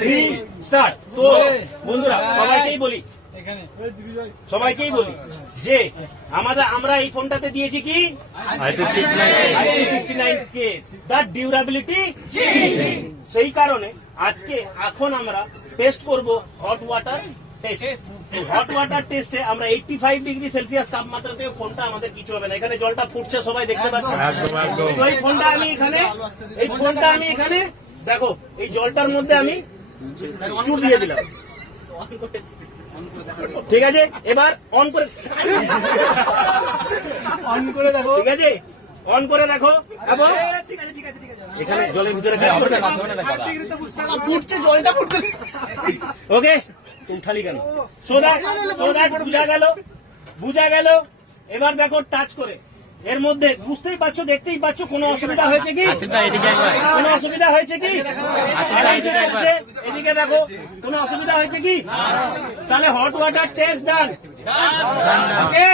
3 start. তো বন্ধুরা সবাইকেই বলি যে আমরা এই ফোনটাতে দিয়েছি কি IP69K, তার ডিউরেবিলিটি কি। সেই কারণে এখন আমরা টেস্ট করব hot water test. Hot water টেস্টে আমরা 85 ডিগ্রি সেলসিয়াস তাপমাত্রাতে ফোনটা আমাদের কিছু হবে না। এখানে জলটা ফুটছে, সবাই দেখতে পাচ্ছেন। তো এই ফোনটা আমি এখানে দেখো, এই জলটার মধ্যে আমি চুর দিয়ে দিলাম, ঠিক আছে। এবার অন করে দেখো, ঠিক আছে, অন করে দেখো। এখানে জলের ভিতরে কাজ করবে, ওকে। খালি কেন সোদা বুঝা গেল। এবার দেখো টাচ করে এর মধ্যে দেখতেই পাচ্ছ কোনো অসুবিধা হয়েছে কি? কোনো অসুবিধা হয়েছে কি? এদিকে দেখো, কোনো অসুবিধা হয়েছে কি? তাহলে হট ওয়াটার টেস্ট ডান। ওকে,